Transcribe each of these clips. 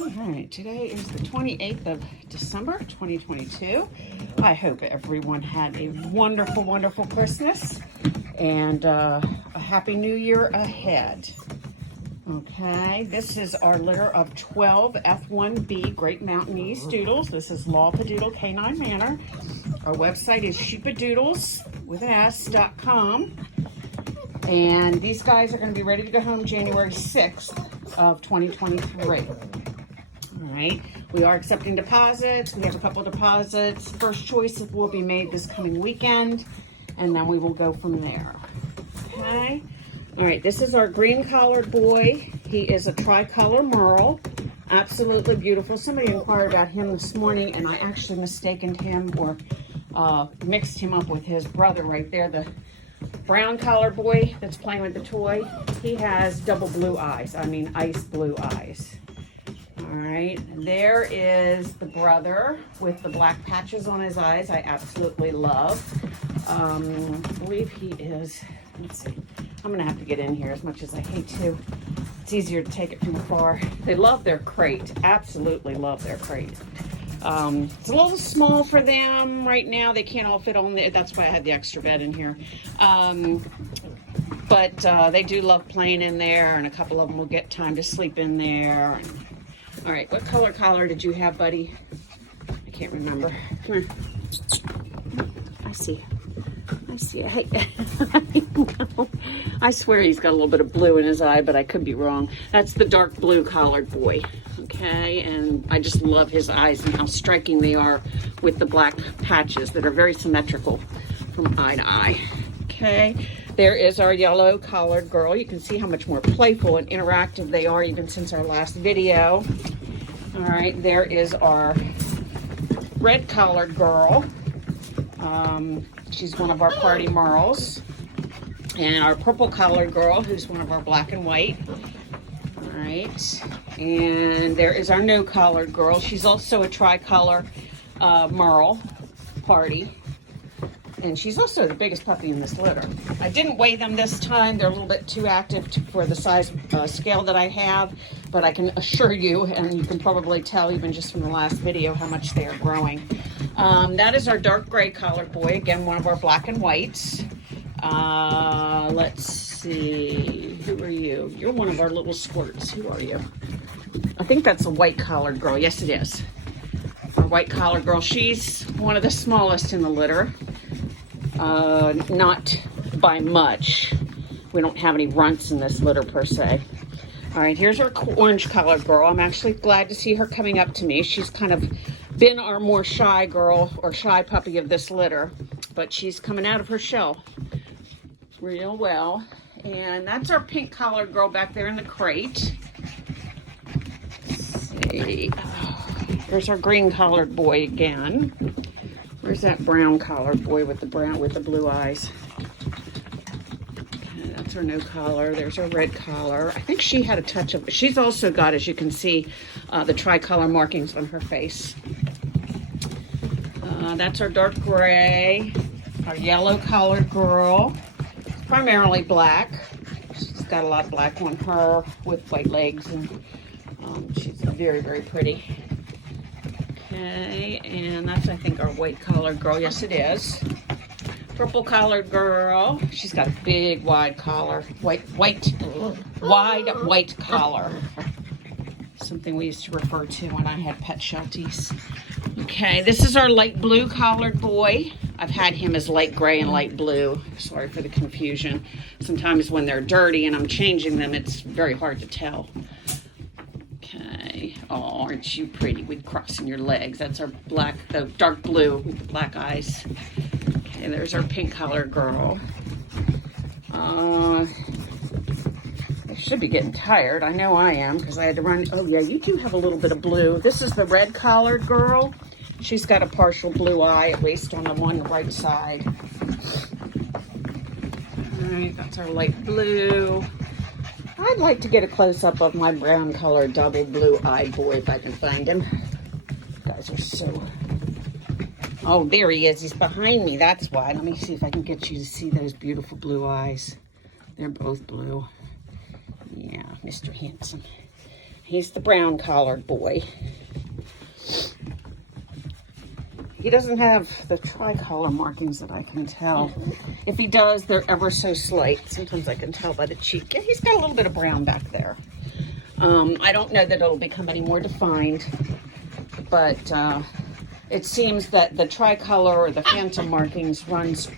All right, today is the 28th of December, 2022. I hope everyone had a wonderful, wonderful Christmas and a happy new year ahead. Okay, this is our litter of 12 F1B Great Mountainees Doodles. This is Law-Padoodle Canine Manor. Our website is sheepadoodles.com. And these guys are going to be ready to go home January 6th of 2023. All right, we are accepting deposits. We have a couple of deposits. First choice will be made this coming weekend, and then we will go from there. Okay. All right, this is our green-collared boy. He is a tricolor merle. Absolutely beautiful. Somebody inquired about him this morning, and I actually mistaken him or mixed him up with his brother right there, the brown-collared boy that's playing with the toy. He has double blue eyes. I mean, ice blue eyes. All right, there is the brother with the black patches on his eyes. I absolutely love. I believe he is, let's see. I'm gonna have to get in here as much as I hate to. It's easier to take it from afar. They love their crate, absolutely love their crate. It's a little small for them right now. They can't all fit on there. That's why I had the extra bed in here. But they do love playing in there, and a couple of them will get time to sleep in there. All right, what collar did you have, buddy? I can't remember. Come here. I see. Hey, I swear he's got a little bit of blue in his eye, but I could be wrong. That's the dark blue collared boy. Okay, and I just love his eyes and how striking they are with the black patches that are very symmetrical from eye to eye. Okay, there is our yellow collared girl. You can see how much more playful and interactive they are even since our last video. All right, there is our red collared girl. She's one of our party merles. And our purple collared girl, who's one of our black and white. All right, and there is our no collared girl. She's also a tricolor merle party. And she's also the biggest puppy in this litter. I didn't weigh them this time. They're a little bit too active for the size scale that I have, but I can assure you, and you can probably tell even just from the last video, how much they are growing. That is our dark gray collared boy, again, one of our black and whites. Let's see, who are you? You're one of our little squirts. Who are you? I think that's a white collared girl. Yes, it is. Our white collared girl. She's one of the smallest in the litter. Not by much. We don't have any runts in this litter per se. All right, here's our orange collared girl. I'm actually glad to see her coming up to me. She's kind of been our more shy girl or shy puppy of this litter, but she's coming out of her shell real well. And that's our pink collared girl back there in the crate. Let's see. There's our green collared boy again. Where's that brown collared boy with the blue eyes? Okay, that's our no collar. There's our red collar. I think she had a touch of, she's also got, as you can see, the tricolor markings on her face. That's our dark gray, our yellow collared girl. It's primarily black. She's got a lot of black on her with white legs, and she's very, very pretty. Okay, and that's, I think, our white collared girl. Yes, it is. Purple collared girl. She's got a big, wide collar. Wide white collar. Something we used to refer to when I had pet shelties. Okay, this is our light blue collared boy. I've had him as light gray and light blue. Sorry for the confusion. Sometimes when they're dirty and I'm changing them, it's very hard to tell. Okay. Oh, aren't you pretty with crossing your legs? That's our the dark blue with the black eyes. Okay, there's our pink collared girl. I should be getting tired. I know I am because I had to run. Oh yeah, you do have a little bit of blue. This is the red collared girl. She's got a partial blue eye, at least on the one right side. All right, that's our light blue. I'd like to get a close-up of my brown colored double blue-eyed boy if I can find him. You guys are so... Oh, there he is. He's behind me. That's why. Let me see if I can get you to see those beautiful blue eyes. They're both blue. Yeah, Mr. Handsome. He's the brown collared boy. He doesn't have the tricolor markings that I can tell. If he does, they're ever so slight. Sometimes I can tell by the cheek. Yeah, he's got a little bit of brown back there. I don't know that it'll become any more defined, but it seems that the tricolor or the phantom markings runs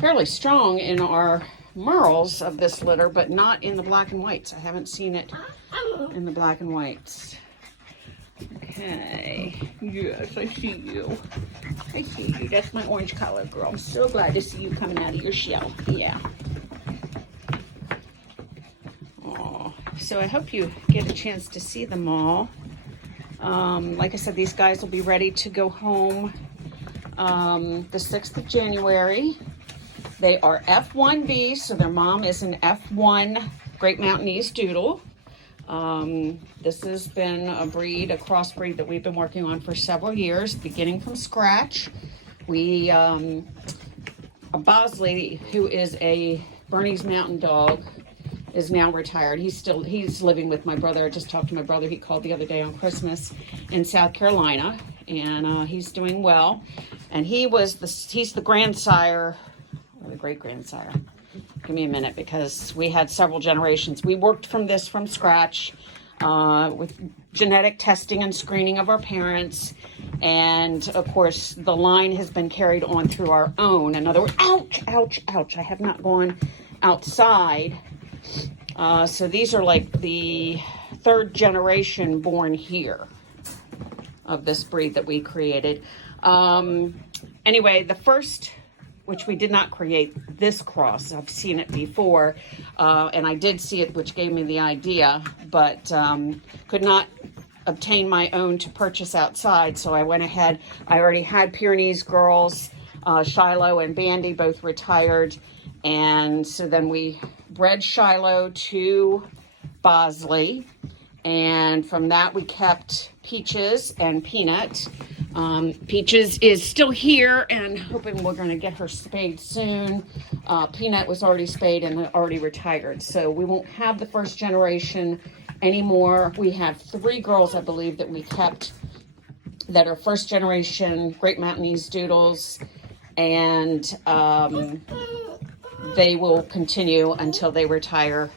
fairly strong in our merles of this litter, but not in the black and whites. I haven't seen it in the black and whites. Okay, yes, I see you. I see you. That's my orange collar girl. I'm so glad to see you coming out of your shell. Yeah. Oh, so I hope you get a chance to see them all. Like I said, these guys will be ready to go home the 6th of January. They are F1B, so their mom is an F1 Great Mountainees Doodle. This has been a crossbreed that we've been working on for several years, beginning from scratch. Bosley, who is a Bernese Mountain Dog, is now retired. He's living with my brother. I just talked to my brother. He called the other day on Christmas in South Carolina, and he's doing well. And he's the grandsire, or the great-grandsire. Give me a minute, because we had several generations. We worked from scratch with genetic testing and screening of our parents. And of course, the line has been carried on through our own. In other words, ouch, ouch, ouch. I have not gone outside. So these are like the 3rd generation born here of this breed that we created. Anyway, the first, which we did not create this cross. I've seen it before, and I did see it, which gave me the idea, but could not obtain my own to purchase outside, so I went ahead. I already had Pyrenees girls, Shiloh and Bandy, both retired, and so then we bred Shiloh to Bosley, and from that we kept Peaches and Peanut. Peaches is still here and hoping we're going to get her spayed soon. Peanut was already spayed and already retired, so we won't have the 1st generation anymore. We have 3 girls, I believe, that we kept that are 1st generation Great Mountainees Doodles, and they will continue until they retire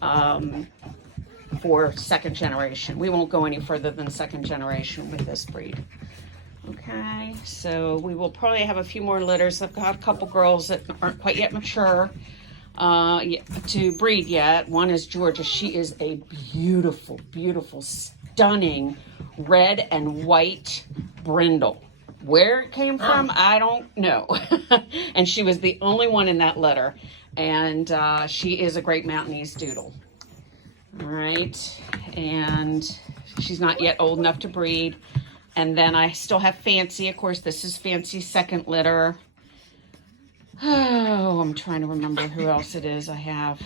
for 2nd generation. We won't go any further than 2nd generation with this breed. Okay, so we will probably have a few more litters. I've got a couple girls that aren't quite yet mature to breed yet. One is Georgia. She is a beautiful, beautiful, stunning red and white brindle. Where it came from, I don't know. And she was the only one in that litter. And she is a Great Mountainees Doodle. All right, and she's not yet old enough to breed. And then I still have Fancy. Of course, this is Fancy's 2nd litter. Oh, I'm trying to remember who else it is I have.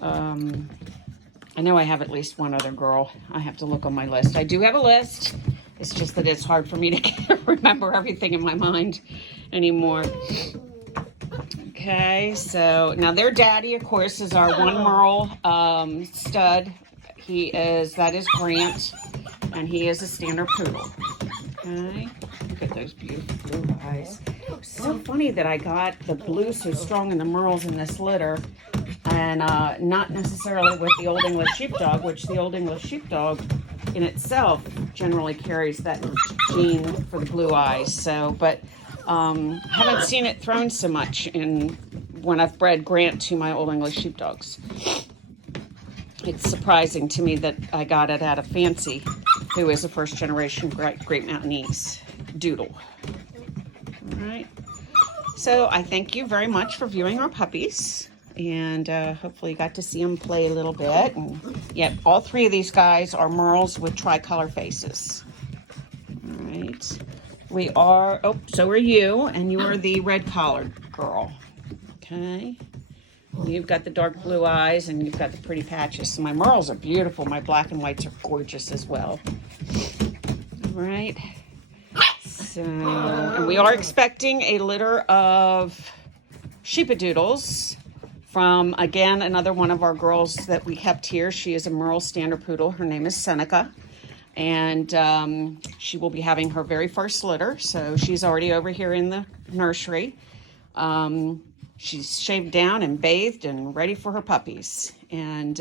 I know I have at least one other girl. I have to look on my list. I do have a list. It's just that it's hard for me to remember everything in my mind anymore. Okay, so now their daddy, of course, is our one merle stud. That is Grant. And he is a standard poodle. Okay, look at those beautiful blue eyes. So funny that I got the blue so strong in the merles in this litter, and not necessarily with the Old English Sheepdog, which the Old English Sheepdog in itself generally carries that gene for the blue eyes. So, but haven't seen it thrown so much when I've bred Grant to my Old English Sheepdogs. It's surprising to me that I got it out of Fancy, who is a 1st generation Great Mountainees Doodle. All right. So I thank you very much for viewing our puppies, and hopefully you got to see them play a little bit. And yep, all 3 of these guys are merles with tricolor faces. All right. So are you, and you are the red collared girl. Okay. You've got the dark blue eyes, and you've got the pretty patches. So my merles are beautiful. My black and whites are gorgeous as well. All right. So, and we are expecting a litter of sheepadoodles from, again, another one of our girls that we kept here. She is a Merle Standard Poodle. Her name is Seneca. And she will be having her very first litter. So she's already over here in the nursery. She's shaved down and bathed and ready for her puppies. And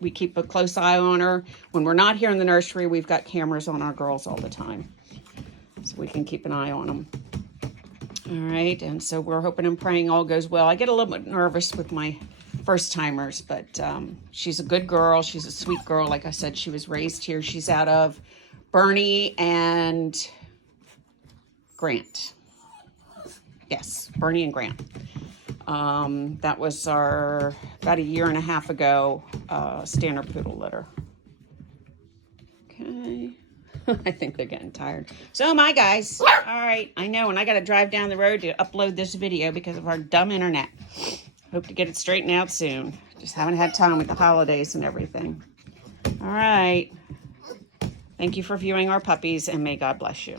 we keep a close eye on her. When we're not here in the nursery, we've got cameras on our girls all the time, so we can keep an eye on them. All right, and so we're hoping and praying all goes well. I get a little bit nervous with my first timers, but she's a good girl. She's a sweet girl. Like I said, she was raised here. She's out of Bernie and Grant. Yes, Bernie and Grant. That was our, about a year and a half ago, Standard Poodle litter. Okay. I think they're getting tired. So am I, guys. All right. I know, and I got to drive down the road to upload this video because of our dumb internet. Hope to get it straightened out soon. Just haven't had time with the holidays and everything. All right. Thank you for viewing our puppies, and may God bless you.